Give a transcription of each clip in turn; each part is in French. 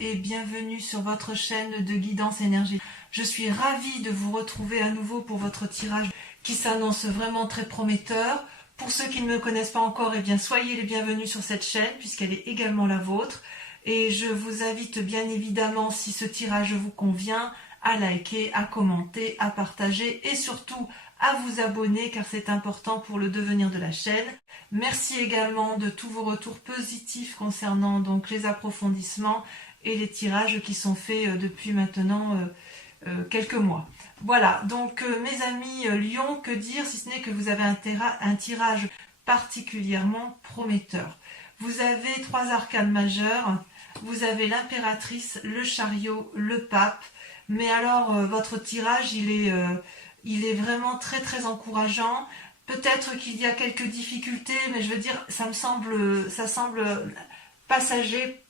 et bienvenue sur votre chaîne de guidance énergétique. Je suis ravie de vous retrouver à nouveau pour votre tirage qui s'annonce vraiment très prometteur. Pour ceux qui ne me connaissent pas encore, eh bien soyez les bienvenus sur cette chaîne puisqu'elle est également la vôtre. Et je vous invite bien évidemment, si ce tirage vous convient, à liker, à commenter, à partager et surtout à vous abonner car c'est important pour le devenir de la chaîne. Merci également de tous vos retours positifs concernant donc les approfondissements et les tirages qui sont faits depuis maintenant quelques mois. Voilà, donc mes amis Lion, que dire si ce n'est que vous avez un tirage particulièrement prometteur. Vous avez 3 arcanes majeures, vous avez l'impératrice, le chariot, le pape, mais alors votre tirage il est vraiment très très encourageant. Peut-être qu'il y a quelques difficultés, mais je veux dire, ça semble passager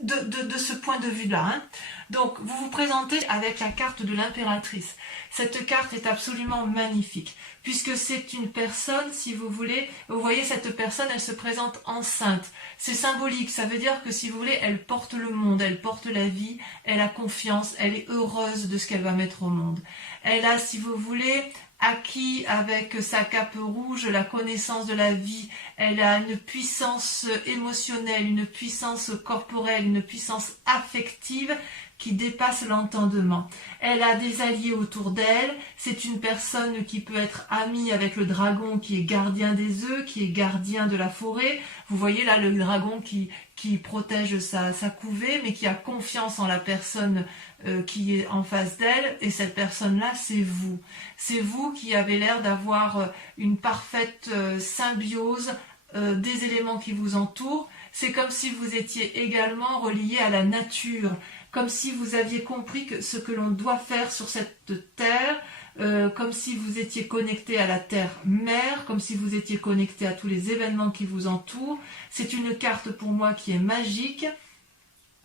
de ce point de vue-là. Hein. Donc, vous vous présentez avec la carte de l'impératrice. Cette carte est absolument magnifique, puisque c'est une personne, si vous voulez, vous voyez cette personne, elle se présente enceinte. C'est symbolique, ça veut dire que si vous voulez, elle porte le monde, elle porte la vie, elle a confiance, elle est heureuse de ce qu'elle va mettre au monde. Elle a, si vous voulez, acquis avec sa cape rouge la connaissance de la vie, elle a une puissance émotionnelle, une puissance corporelle, une puissance affective qui dépasse l'entendement. Elle a des alliés autour d'elle, c'est une personne qui peut être amie avec le dragon qui est gardien des œufs, qui est gardien de la forêt. Vous voyez là le dragon qui protège sa couvée, mais qui a confiance en la personne qui est en face d'elle, et cette personne-là, c'est vous. C'est vous qui avez l'air d'avoir une parfaite symbiose des éléments qui vous entourent. C'est comme si vous étiez également relié à la nature, comme si vous aviez compris ce que l'on doit faire sur cette terre, comme si vous étiez connecté à la terre-mère, comme si vous étiez connecté à tous les événements qui vous entourent. C'est une carte pour moi qui est magique.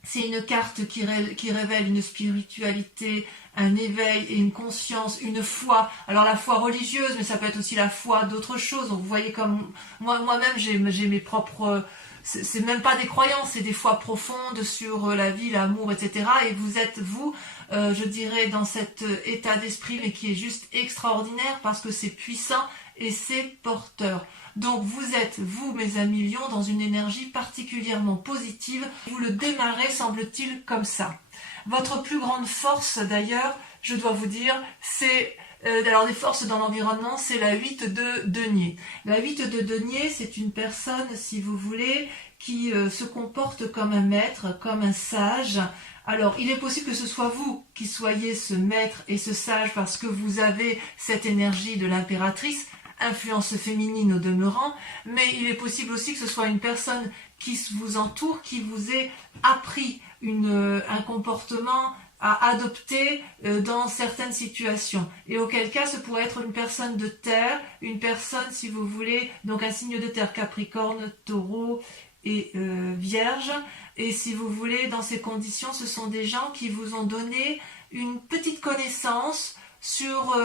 C'est une carte qui révèle une spiritualité, un éveil et une conscience, une foi. Alors la foi religieuse, mais ça peut être aussi la foi d'autres choses. Donc vous voyez comme moi-même j'ai mes propres... C'est même pas des croyances, c'est des foi profondes sur la vie, l'amour, etc. Et vous êtes, vous, je dirais, dans cet état d'esprit, mais qui est juste extraordinaire parce que c'est puissant et c'est porteur. Donc vous êtes, vous, mes amis Lions, dans une énergie particulièrement positive. Vous le démarrez, semble-t-il, comme ça. Votre plus grande force, d'ailleurs, je dois vous dire, c'est... alors les forces dans l'environnement, c'est la 8 de denier. La 8 de denier, c'est une personne, si vous voulez, qui se comporte comme un maître, comme un sage. Alors, il est possible que ce soit vous qui soyez ce maître et ce sage parce que vous avez cette énergie de l'impératrice, influence féminine au demeurant, mais il est possible aussi que ce soit une personne qui vous entoure, qui vous ait appris un comportement à adopter dans certaines situations. Et auquel cas, ce pourrait être une personne de terre, une personne, si vous voulez, donc un signe de terre, Capricorne, Taureau et Vierge. Et si vous voulez, dans ces conditions, ce sont des gens qui vous ont donné une petite connaissance sur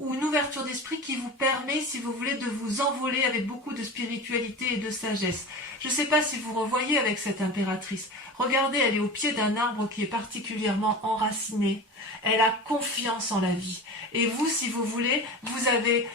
ou une ouverture d'esprit qui vous permet, si vous voulez, de vous envoler avec beaucoup de spiritualité et de sagesse. Je ne sais pas si vous revoyez avec cette impératrice. Regardez, elle est au pied d'un arbre qui est particulièrement enraciné. Elle a confiance en la vie. Et vous, si vous voulez, vous avez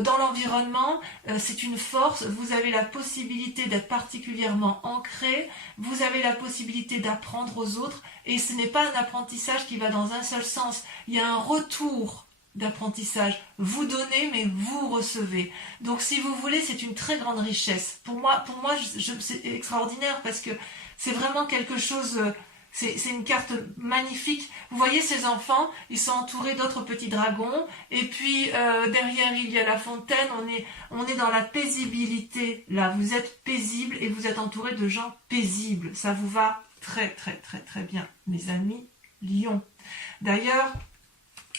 dans l'environnement, c'est une force, vous avez la possibilité d'être particulièrement ancré, vous avez la possibilité d'apprendre aux autres, et ce n'est pas un apprentissage qui va dans un seul sens, il y a un retour d'apprentissage, vous donnez mais vous recevez. Donc si vous voulez, c'est une très grande richesse. Pour moi c'est extraordinaire parce que c'est vraiment quelque chose... C'est une carte magnifique. Vous voyez ces enfants, ils sont entourés d'autres petits dragons. Et puis derrière il y a la fontaine. On est dans la paisibilité. Là, vous êtes paisible et vous êtes entouré de gens paisibles. Ça vous va très très très très bien, mes amis Lions. D'ailleurs,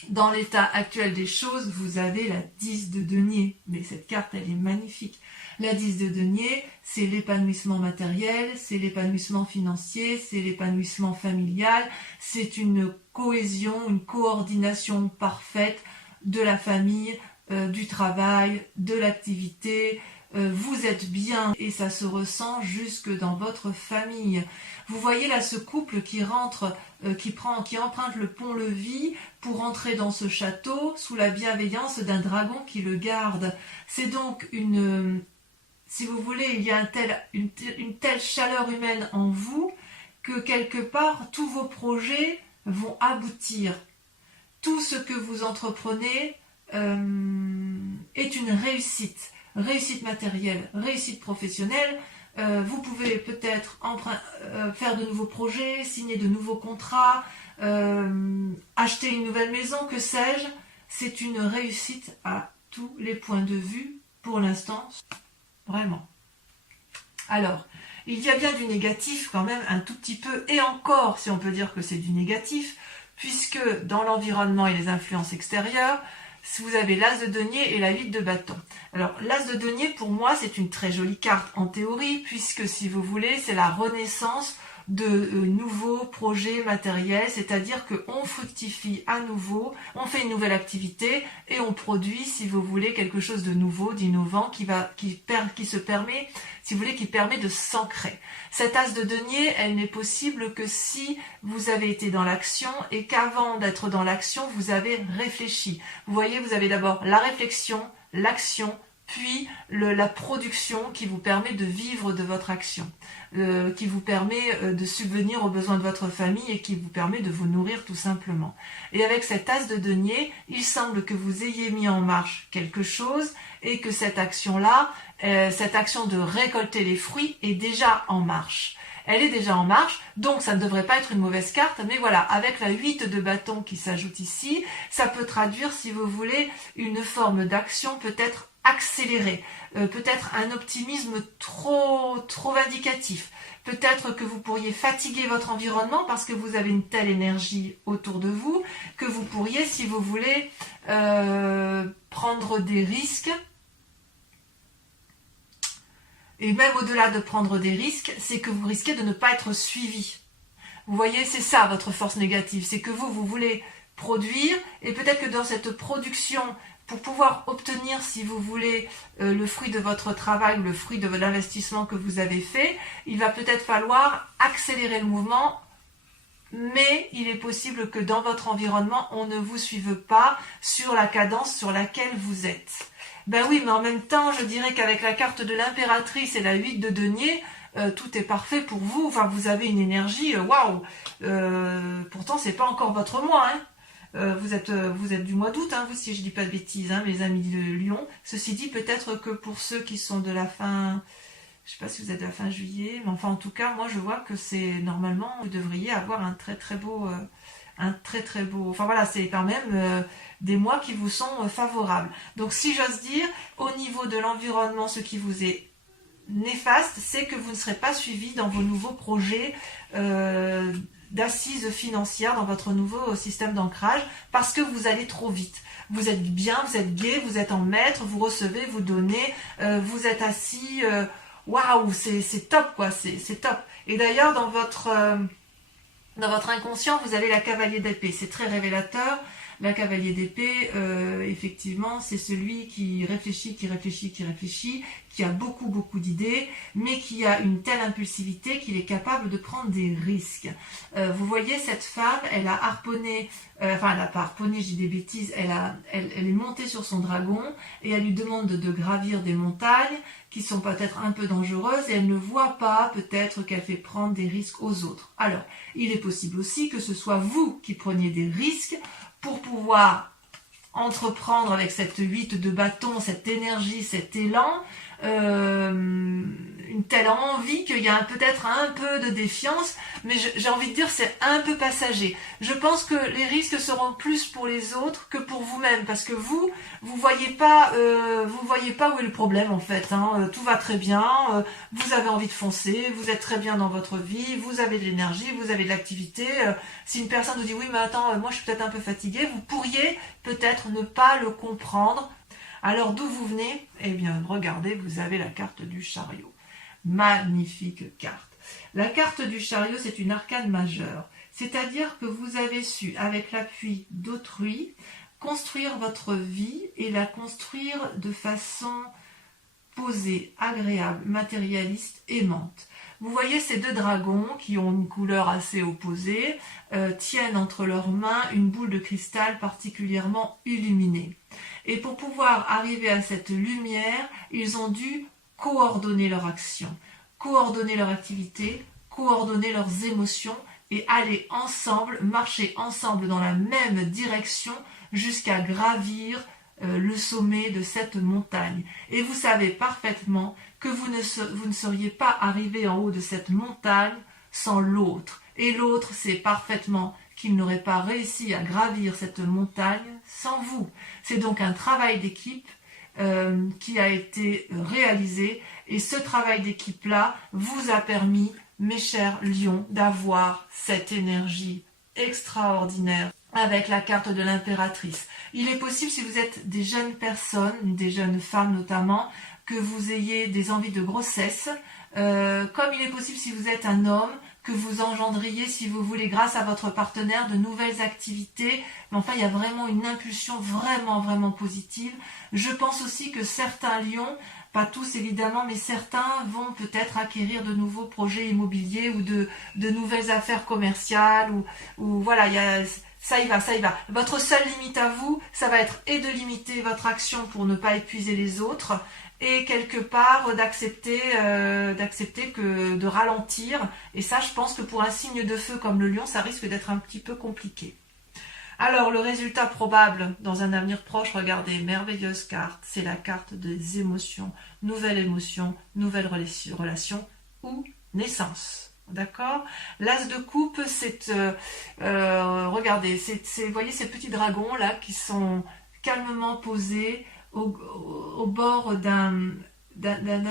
dans l'état actuel des choses, vous avez la 10 de denier. Mais cette carte, elle est magnifique. La 10 de denier, c'est l'épanouissement matériel, c'est l'épanouissement financier, c'est l'épanouissement familial, c'est une cohésion, une coordination parfaite de la famille, du travail, de l'activité, vous êtes bien et ça se ressent jusque dans votre famille. Vous voyez là ce couple qui rentre, qui emprunte le pont-levis pour entrer dans ce château sous la bienveillance d'un dragon qui le garde. C'est donc si vous voulez, il y a une telle chaleur humaine en vous que quelque part tous vos projets vont aboutir. Tout ce que vous entreprenez est une réussite. Réussite matérielle, réussite professionnelle. Vous pouvez peut-être faire de nouveaux projets, signer de nouveaux contrats, acheter une nouvelle maison, que sais-je. C'est une réussite à tous les points de vue pour l'instant. Vraiment. Alors, il y a bien du négatif quand même un tout petit peu, et encore si on peut dire que c'est du négatif, puisque dans l'environnement et les influences extérieures, vous avez l'as de denier et la 8 de bâton. Alors l'as de denier pour moi c'est une très jolie carte en théorie, puisque si vous voulez c'est la renaissance de nouveaux projets matériels, c'est-à-dire qu'on fructifie à nouveau, on fait une nouvelle activité et on produit, si vous voulez, quelque chose de nouveau, d'innovant, qui se permet, si vous voulez, qui permet de s'ancrer. Cette as de denier, elle n'est possible que si vous avez été dans l'action et qu'avant d'être dans l'action, vous avez réfléchi. Vous voyez, vous avez d'abord la réflexion, l'action, puis la production qui vous permet de vivre de votre action, qui vous permet de subvenir aux besoins de votre famille et qui vous permet de vous nourrir tout simplement. Et avec cette as de denier, il semble que vous ayez mis en marche quelque chose et que cette action-là, cette action de récolter les fruits est déjà en marche. Elle est déjà en marche, donc ça ne devrait pas être une mauvaise carte, mais voilà, avec la 8 de bâton qui s'ajoute ici, ça peut traduire, si vous voulez, une forme d'action peut-être accélérée, peut-être un optimisme trop vindicatif, peut-être que vous pourriez fatiguer votre environnement parce que vous avez une telle énergie autour de vous, que vous pourriez, si vous voulez, prendre des risques. Et même au-delà de prendre des risques, c'est que vous risquez de ne pas être suivi. Vous voyez, c'est ça votre force négative, c'est que vous voulez produire, et peut-être que dans cette production, pour pouvoir obtenir, si vous voulez, le fruit de votre travail, le fruit de l'investissement que vous avez fait, il va peut-être falloir accélérer le mouvement, mais il est possible que dans votre environnement, on ne vous suive pas sur la cadence sur laquelle vous êtes. Ben oui, mais en même temps, je dirais qu'avec la carte de l'impératrice et la 8 de denier, tout est parfait pour vous. Enfin, vous avez une énergie, waouh. Pourtant, c'est pas encore votre mois, hein. Vous êtes du mois d'août, hein, vous, si je dis pas de bêtises, hein, mes amis de Lyon. Ceci dit, peut-être que pour ceux qui sont de la fin, je sais pas si vous êtes de la fin juillet, mais enfin, en tout cas, moi, je vois que c'est normalement, vous devriez avoir un très très beau, enfin voilà, c'est quand même des mois qui vous sont favorables. Donc, si j'ose dire, au niveau de l'environnement, ce qui vous est néfaste, c'est que vous ne serez pas suivi dans vos nouveaux projets d'assises financières, dans votre nouveau système d'ancrage, parce que vous allez trop vite. Vous êtes bien, vous êtes gai, vous êtes en maître, vous recevez, vous donnez, vous êtes assis, waouh, c'est top quoi, c'est top. Et d'ailleurs, dans votre inconscient, vous avez la cavalier d'épée, c'est très révélateur. La cavalier d'épée, effectivement, c'est celui qui réfléchit, qui a beaucoup d'idées, mais qui a une telle impulsivité qu'il est capable de prendre des risques. Vous voyez, cette femme, elle a harponné, enfin, elle n'a pas harponné, je dis des bêtises, elle est montée sur son dragon, et elle lui demande de gravir des montagnes qui sont peut-être un peu dangereuses, et elle ne voit pas peut-être qu'elle fait prendre des risques aux autres. Alors, il est possible aussi que ce soit vous qui preniez des risques pour pouvoir entreprendre avec cette 8 de bâton, cette énergie, cet élan, une telle envie qu'il y a peut-être un peu de défiance, mais j'ai envie de dire c'est un peu passager. Je pense que les risques seront plus pour les autres que pour vous-même, parce que vous voyez pas où est le problème en fait. Hein. Tout va très bien, vous avez envie de foncer, vous êtes très bien dans votre vie, vous avez de l'énergie, vous avez de l'activité. Si une personne vous dit oui mais attends, moi je suis peut-être un peu fatiguée, vous pourriez peut-être ne pas le comprendre. Alors d'où vous venez? Eh bien regardez, vous avez la carte du chariot. Magnifique carte. La carte du chariot, c'est une arcane majeure. C'est-à-dire que vous avez su, avec l'appui d'autrui, construire votre vie et la construire de façon posée, agréable, matérialiste, aimante. Vous voyez ces deux dragons qui ont une couleur assez opposée, tiennent entre leurs mains une boule de cristal particulièrement illuminée. Et pour pouvoir arriver à cette lumière, ils ont dû coordonner leur action, coordonner leur activité, coordonner leurs émotions et aller ensemble, marcher ensemble dans la même direction jusqu'à gravir le sommet de cette montagne. Et vous savez parfaitement que vous ne seriez pas arrivé en haut de cette montagne sans l'autre. Et l'autre sait parfaitement qu'il n'aurait pas réussi à gravir cette montagne sans vous. C'est donc un travail d'équipe qui a été réalisé. Et ce travail d'équipe-là vous a permis, mes chers lions, d'avoir cette énergie extraordinaire avec la carte de l'impératrice. Il est possible, si vous êtes des jeunes personnes, des jeunes femmes notamment, que vous ayez des envies de grossesse, comme il est possible si vous êtes un homme, que vous engendriez, si vous voulez, grâce à votre partenaire, de nouvelles activités. Mais enfin, il y a vraiment une impulsion vraiment positive. Je pense aussi que certains lions, pas tous évidemment, mais certains vont peut-être acquérir de nouveaux projets immobiliers ou de nouvelles affaires commerciales, ou voilà, il y a... Ça y va. Votre seule limite à vous, ça va être et de limiter votre action pour ne pas épuiser les autres, et quelque part d'accepter que de ralentir. Et ça, je pense que pour un signe de feu comme le lion, ça risque d'être un petit peu compliqué. Alors, le résultat probable dans un avenir proche, regardez, merveilleuse carte, c'est la carte des émotions, nouvelle relation ou naissance. D'accord? L'as de coupe, c'est, regardez, vous voyez ces petits dragons là qui sont calmement posés au bord d'un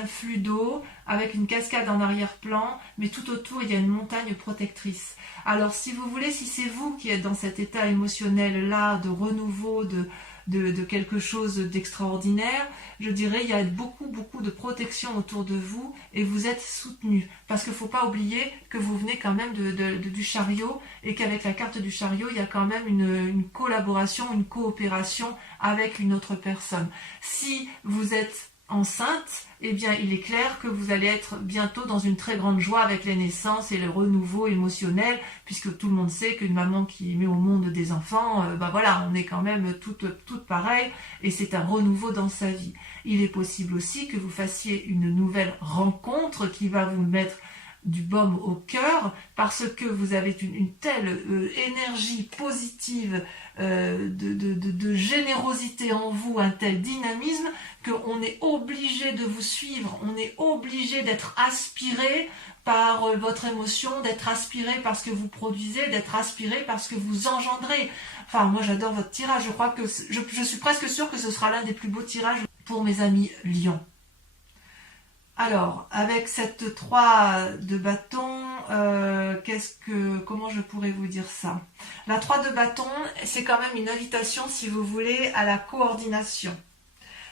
flux d'eau avec une cascade en arrière-plan, mais tout autour il y a une montagne protectrice. Alors si vous voulez, si c'est vous qui êtes dans cet état émotionnel là de renouveau, de quelque chose d'extraordinaire, je dirais il y a beaucoup de protection autour de vous et vous êtes soutenu, parce qu'il ne faut pas oublier que vous venez quand même du chariot, et qu'avec la carte du chariot il y a quand même une collaboration, une coopération avec une autre personne. Si vous êtes enceinte, eh bien il est clair que vous allez être bientôt dans une très grande joie avec les naissances et le renouveau émotionnel, puisque tout le monde sait qu'une maman qui met au monde des enfants, voilà, on est quand même toutes pareilles, et c'est un renouveau dans sa vie. Il est possible aussi que vous fassiez une nouvelle rencontre qui va vous mettre du baume au cœur, parce que vous avez une telle énergie positive, de générosité en vous, un tel dynamisme, qu'on est obligé de vous suivre, on est obligé d'être aspiré par votre émotion, d'être aspiré par ce que vous produisez, d'être aspiré par ce que vous engendrez. Enfin, moi j'adore votre tirage, je crois que je suis presque sûre que ce sera l'un des plus beaux tirages pour mes amis lions. Alors, avec cette 3 de bâton, comment je pourrais vous dire ça? La 3 de bâton, c'est quand même une invitation, si vous voulez, à la coordination.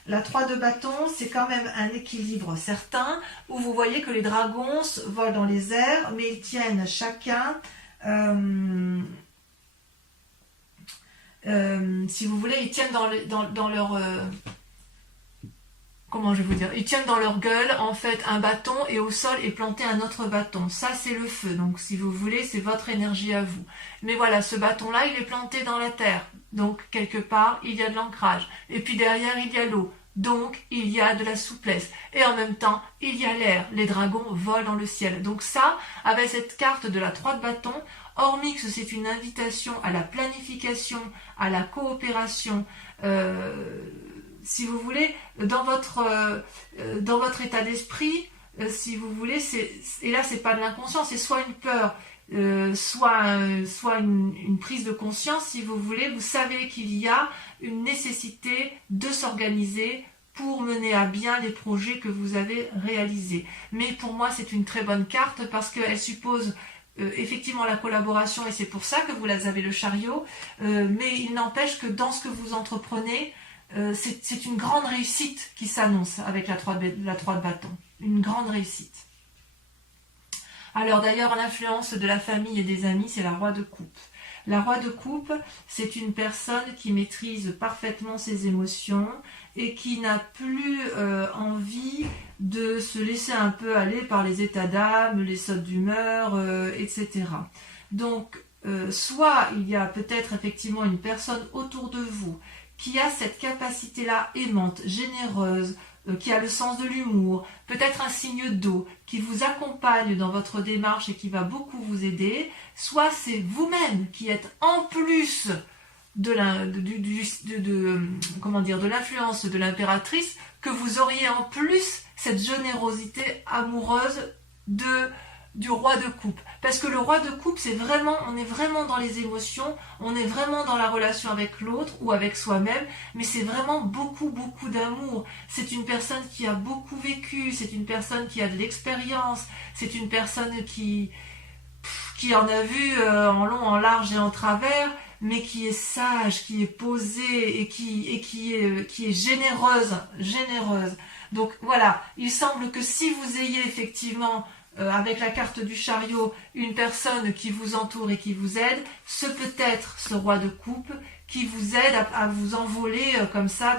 La 3 de bâton, c'est quand même un équilibre certain, où vous voyez que les dragons volent dans les airs, mais ils tiennent chacun, si vous voulez, ils tiennent dans leur... comment je vais vous dire, ils tiennent dans leur gueule en fait un bâton, et au sol est planté un autre bâton. Ça c'est le feu, donc si vous voulez c'est votre énergie à vous. Mais voilà, ce bâton là il est planté dans la terre, donc quelque part il y a de l'ancrage. Et puis derrière il y a l'eau, donc il y a de la souplesse. Et en même temps il y a l'air, les dragons volent dans le ciel. Donc ça, avec cette carte de la 3 de bâton, hormis que c'est une invitation à la planification, à la coopération, si vous voulez, dans votre état d'esprit, si vous voulez, et là c'est pas de l'inconscient, c'est soit une peur, soit une prise de conscience, si vous voulez, vous savez qu'il y a une nécessité de s'organiser pour mener à bien les projets que vous avez réalisés. Mais pour moi c'est une très bonne carte, parce qu'elle suppose effectivement la collaboration, et c'est pour ça que vous avez le chariot, mais il n'empêche que dans ce que vous entreprenez, c'est une grande réussite qui s'annonce avec la 3 de bâton. Une grande réussite. Alors d'ailleurs, l'influence de la famille et des amis, c'est la roi de coupe. La roi de coupe, c'est une personne qui maîtrise parfaitement ses émotions, et qui n'a plus envie de se laisser un peu aller par les états d'âme, les sautes d'humeur, etc. Donc, soit il y a peut-être effectivement une personne autour de vous qui a cette capacité-là aimante, généreuse, qui a le sens de l'humour, peut-être un signe d'eau, qui vous accompagne dans votre démarche et qui va beaucoup vous aider, soit c'est vous-même qui êtes en plus de l'influence de l'impératrice, que vous auriez en plus cette générosité amoureuse du roi de coupe. Parce que le roi de coupe, on est vraiment dans les émotions, on est vraiment dans la relation avec l'autre ou avec soi-même, mais c'est vraiment beaucoup, beaucoup d'amour. C'est une personne qui a beaucoup vécu, c'est une personne qui a de l'expérience, c'est une personne qui en a vu en long, en large et en travers, mais qui est sage, qui est posée et qui est généreuse. Donc voilà, il semble que si vous ayez effectivement avec la carte du chariot, une personne qui vous entoure et qui vous aide, ce peut être ce roi de coupe qui vous aide à vous envoler comme ça,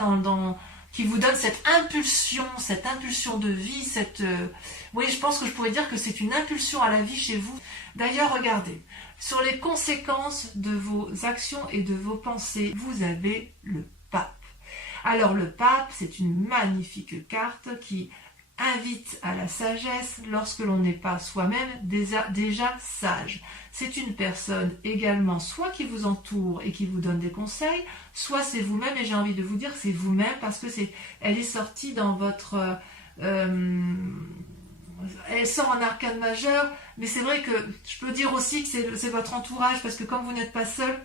qui vous donne cette impulsion de vie, oui, je pense que je pourrais dire que c'est une impulsion à la vie chez vous. D'ailleurs, regardez, sur les conséquences de vos actions et de vos pensées, vous avez le pape. Alors le pape, c'est une magnifique carte qui invite à la sagesse lorsque l'on n'est pas soi-même déjà sage. C'est une personne également soit qui vous entoure et qui vous donne des conseils, soit c'est vous-même, et j'ai envie de vous dire c'est vous-même parce que elle est sortie dans votre... elle sort en arcane majeur, mais c'est vrai que je peux dire aussi que c'est votre entourage parce que comme vous n'êtes pas seul,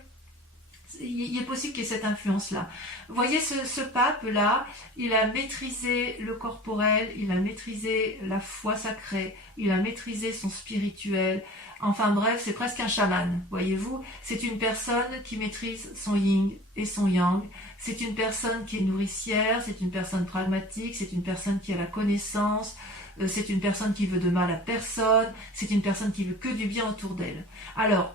il est possible qu'il y ait cette influence-là. Vous voyez, ce pape-là, il a maîtrisé le corporel, il a maîtrisé la foi sacrée, il a maîtrisé son spirituel. Enfin bref, c'est presque un chaman, voyez-vous. C'est une personne qui maîtrise son yin et son yang. C'est une personne qui est nourricière, c'est une personne pragmatique, c'est une personne qui a la connaissance, c'est une personne qui veut de mal à personne, c'est une personne qui veut que du bien autour d'elle. Alors,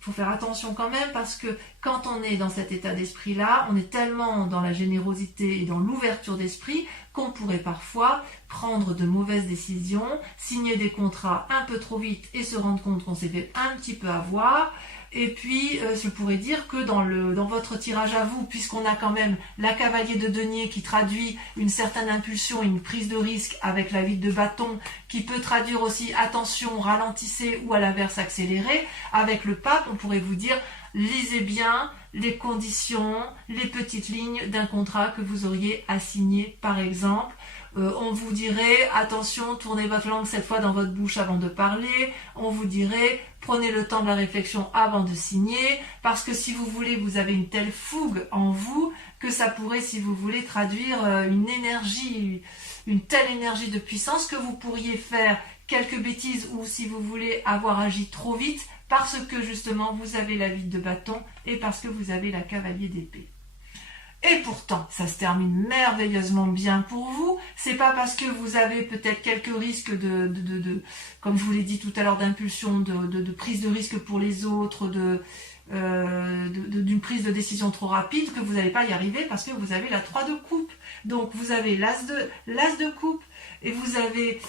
faut faire attention quand même parce que quand on est dans cet état d'esprit-là, on est tellement dans la générosité et dans l'ouverture d'esprit qu'on pourrait parfois prendre de mauvaises décisions, signer des contrats un peu trop vite et se rendre compte qu'on s'est fait un petit peu avoir. Et puis, je pourrais dire que dans votre tirage à vous, puisqu'on a quand même la cavalier de denier qui traduit une certaine impulsion, une prise de risque avec la vide de bâton, qui peut traduire aussi attention, ralentissez ou à l'inverse accélérez. Avec le pape, on pourrait vous dire, lisez bien les conditions, les petites lignes d'un contrat que vous auriez à signer, par exemple. On vous dirait, attention, tournez votre langue cette fois dans votre bouche avant de parler. On vous dirait, prenez le temps de la réflexion avant de signer, parce que si vous voulez, vous avez une telle fougue en vous que ça pourrait, si vous voulez, traduire une telle énergie de puissance que vous pourriez faire quelques bêtises ou, si vous voulez, avoir agi trop vite parce que justement vous avez la vide de bâton et parce que vous avez la cavalier d'épée. Et pourtant, ça se termine merveilleusement bien pour vous. C'est pas parce que vous avez peut-être quelques risques comme je vous l'ai dit tout à l'heure, d'impulsion, de prise de risque pour les autres, d'une prise de décision trop rapide que vous n'allez pas y arriver parce que vous avez la 3 de coupe. Donc vous avez l'as de coupe et vous avez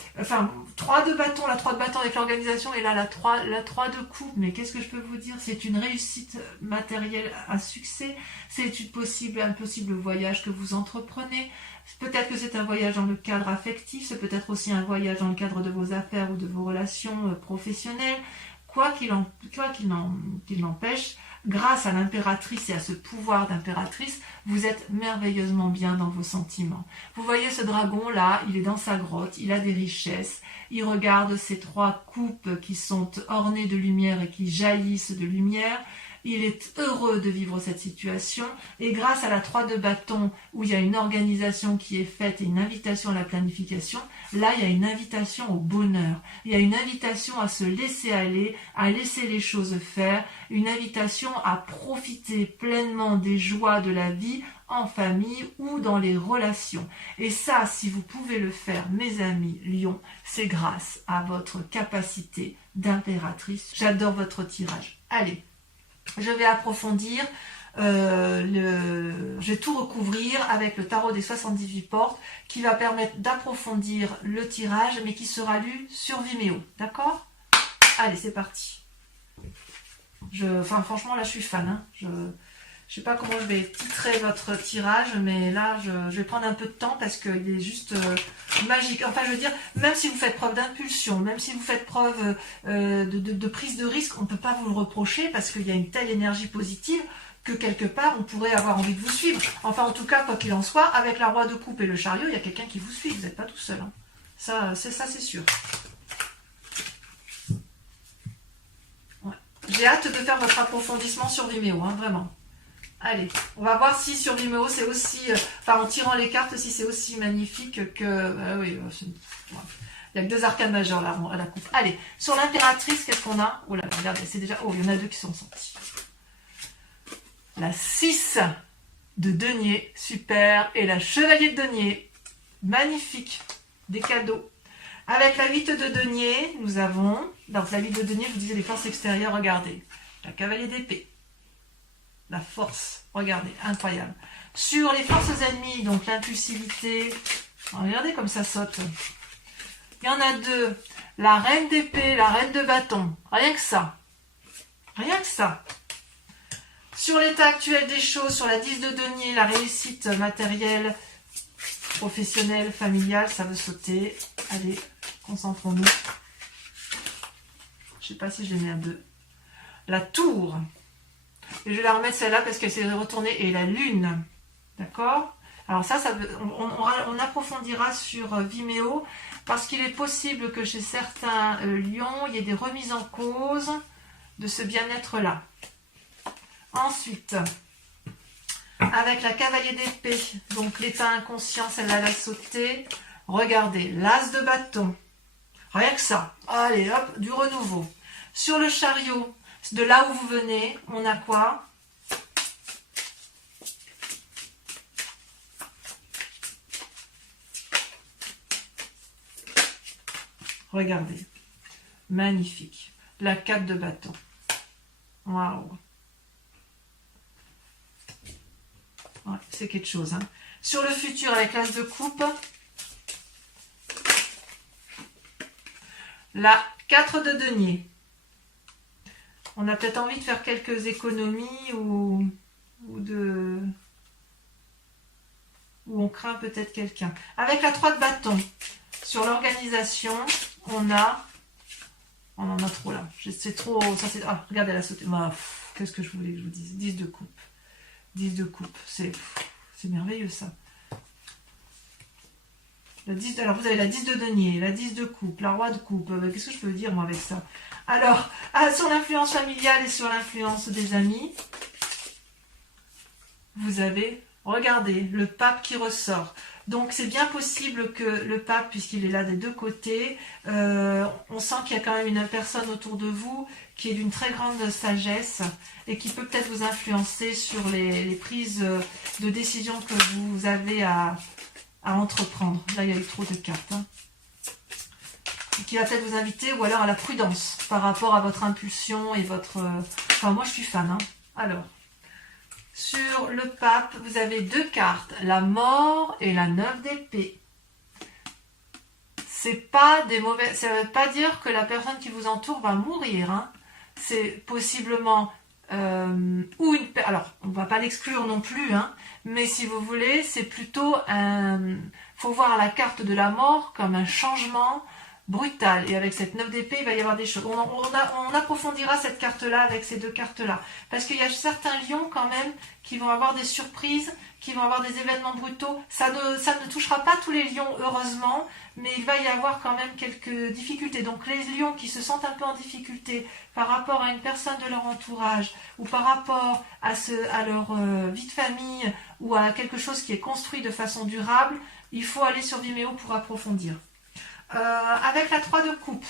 3 de bâton, la 3 de bâton avec l'organisation et là la 3 de coupe. Mais qu'est-ce que je peux vous dire? C'est une réussite matérielle à succès, c'est un possible voyage que vous entreprenez. Peut-être que c'est un voyage dans le cadre affectif, c'est peut-être aussi un voyage dans le cadre de vos affaires ou de vos relations professionnelles. Quoi qu'il n'empêche, grâce à l'impératrice et à ce pouvoir d'impératrice, vous êtes merveilleusement bien dans vos sentiments. Vous voyez ce dragon-là, il est dans sa grotte, il a des richesses, il regarde ces 3 coupes qui sont ornées de lumière et qui jaillissent de lumière. Il est heureux de vivre cette situation et grâce à la 3 de bâton où il y a une organisation qui est faite et une invitation à la planification, là il y a une invitation au bonheur, il y a une invitation à se laisser aller, à laisser les choses faire, une invitation à profiter pleinement des joies de la vie en famille ou dans les relations. Et ça, si vous pouvez le faire, mes amis Lion, c'est grâce à votre capacité d'impératrice. J'adore votre tirage. Allez, je vais approfondir je vais tout recouvrir avec le tarot des 78 portes qui va permettre d'approfondir le tirage, mais qui sera lu sur Vimeo. D'accord? Allez, c'est parti. Franchement, là, je suis fan. Hein. Je sais pas comment je vais titrer votre tirage, mais là, je vais prendre un peu de temps parce qu'il est juste magique. Enfin, je veux dire, même si vous faites preuve d'impulsion, même si vous faites preuve de prise de risque, on ne peut pas vous le reprocher parce qu'il y a une telle énergie positive que quelque part, on pourrait avoir envie de vous suivre. Enfin, en tout cas, quoi qu'il en soit, avec la roi de coupe et le chariot, il y a quelqu'un qui vous suit. Vous n'êtes pas tout seul. Hein. Ça, c'est sûr. Ouais. J'ai hâte de faire votre approfondissement sur Vimeo, hein, vraiment. Allez, on va voir si sur Vimeo c'est aussi, en tirant les cartes, si c'est aussi magnifique que... oui, il n'y a que 2 arcanes majeures là, à la coupe. Allez, sur l'impératrice, qu'est-ce qu'on a? Oh là, regardez, c'est déjà... Oh, il y en a 2 qui sont sortis. La 6 de denier, super. Et la chevalier de denier, magnifique. Des cadeaux. Avec la 8 de denier, nous avons... Donc la 8 de denier, je vous disais les forces extérieures, regardez. La cavalier d'épée. La force, regardez, incroyable. Sur les forces ennemies, donc l'impulsivité, regardez comme ça saute. Il y en a 2, la reine d'épée, la reine de bâton, rien que ça. Rien que ça. Sur l'état actuel des choses, sur la 10 de denier, la réussite matérielle, professionnelle, familiale, ça veut sauter. Allez, concentrons-nous. Je ne sais pas si je les mets à 2. La tour. Et je vais la remettre celle-là parce qu'elle s'est retournée. Et la lune. D'accord? Alors ça on approfondira sur Vimeo. Parce qu'il est possible que chez certains lions, il y ait des remises en cause de ce bien-être-là. Ensuite, avec la cavalier d'épée, donc l'état inconscient, celle-là va sauter. Regardez, l'as de bâton. Rien que ça. Allez, hop, du renouveau. Sur le chariot, de là où vous venez, on a quoi? Regardez. Magnifique. La 4 de bâton. Waouh. Ouais, c'est quelque chose. Hein. Sur le futur, avec l'as de coupe, la 4 de denier. On a peut-être envie de faire quelques économies ou on craint peut-être quelqu'un. Avec la 3 de bâton, sur l'organisation, on en a trop là. C'est trop... Ah, regardez, elle a sauté. Qu'est-ce que je voulais que je vous dise? 10 de coupe. 10 de coupe. C'est merveilleux ça. Alors vous avez la 10 de denier, la 10 de coupe, la roi de coupe. Qu'est-ce que je peux dire moi avec ça? Alors, sur l'influence familiale et sur l'influence des amis, vous avez, regardez, le pape qui ressort. Donc c'est bien possible que le pape, puisqu'il est là des 2 côtés, on sent qu'il y a quand même une personne autour de vous qui est d'une très grande sagesse et qui peut peut-être vous influencer sur les prises de décision que vous avez à entreprendre. Là, il y a eu trop de cartes. Hein. Qui va peut-être vous inviter, ou alors à la prudence par rapport à votre impulsion et votre... Enfin, moi, je suis fan. Hein. Alors, sur le pape, vous avez 2 cartes, la mort et la 9 d'épée. C'est pas des mauvais... Ça ne veut pas dire que la personne qui vous entoure va mourir. Hein. C'est possiblement... Alors, on ne va pas l'exclure non plus, hein, mais si vous voulez, c'est plutôt un... faut voir la carte de la mort comme un changement brutal. Et avec cette 9 d'épée, il va y avoir des choses. On approfondira cette carte-là avec ces 2 cartes-là. Parce qu'il y a certains lions quand même qui vont avoir des surprises, qui vont avoir des événements brutaux. Ça ne touchera pas tous les lions, heureusement, mais il va y avoir quand même quelques difficultés. Donc les lions qui se sentent un peu en difficulté par rapport à une personne de leur entourage ou par rapport à leur vie de famille ou à quelque chose qui est construit de façon durable, il faut aller sur Vimeo pour approfondir. Avec la 3 de coupe.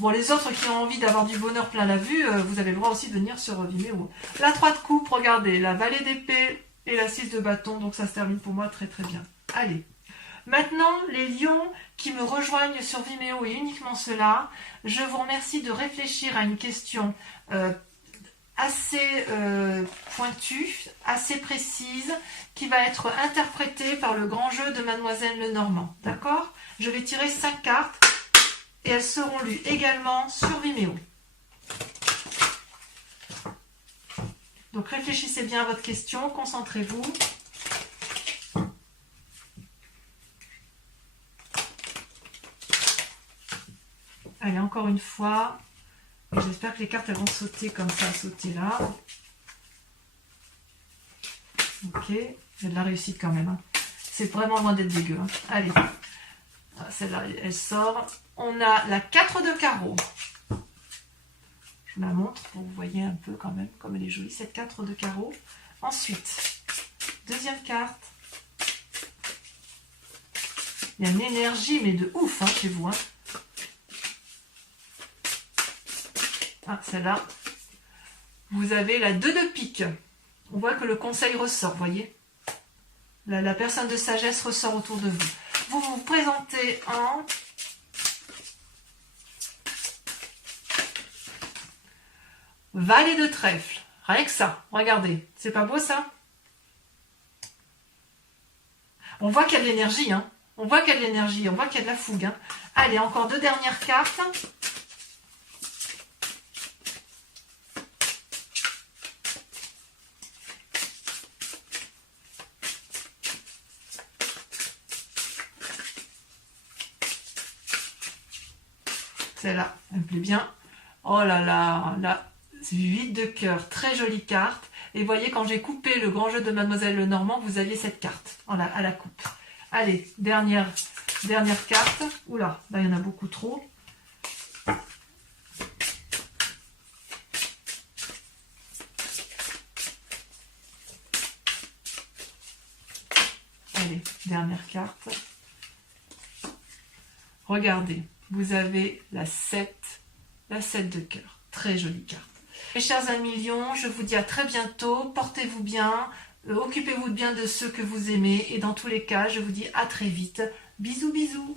Bon, les autres qui ont envie d'avoir du bonheur plein la vue, vous avez le droit aussi de venir sur Vimeo. La 3 de coupe, regardez, la vallée d'épée et la 6 de bâton, donc ça se termine pour moi très très bien. Allez. Maintenant, les lions qui me rejoignent sur Vimeo et uniquement ceux-là, je vous remercie de réfléchir à une question assez pointue, assez précise, qui va être interprétée par le grand jeu de Mademoiselle Lenormand. D'accord? Je vais tirer 5 cartes et elles seront lues également sur Vimeo. Donc réfléchissez bien à votre question, concentrez-vous. Allez, encore une fois. J'espère que les cartes elles vont sauter comme ça, sauter là. Ok, il y a de la réussite quand même. Hein. C'est vraiment loin d'être dégueu. Hein. Allez, celle-là, elle sort. On a la 4 de carreau. Je vous la montre pour que vous voyez un peu quand même comme elle est jolie, cette 4 de carreau. Ensuite, deuxième carte. Il y a une énergie, mais de ouf hein, chez vous. Hein. Ah, celle-là. Vous avez la 2 de pique. On voit que le conseil ressort, vous voyez. La personne de sagesse ressort autour de vous. Vous vous présentez en valet de trèfle. Rien que ça, regardez. C'est pas beau ça? On voit qu'il y a de l'énergie, hein. On voit qu'il y a de l'énergie, on voit qu'il y a de la fougue. Hein. Allez, encore 2 dernières cartes. Celle-là, elle me plaît bien. Oh là là, c'est vide de cœur, très jolie carte. Et vous voyez, quand j'ai coupé le grand jeu de Mademoiselle Lenormand, vous aviez cette carte à la coupe. Allez, dernière carte. Oula, là il y en a beaucoup trop. Allez, dernière carte. Regardez. Vous avez la 7 de cœur. Très jolie carte. Mes chers amis lions, je vous dis à très bientôt. Portez-vous bien. Occupez-vous bien de ceux que vous aimez. Et dans tous les cas, je vous dis à très vite. Bisous, bisous.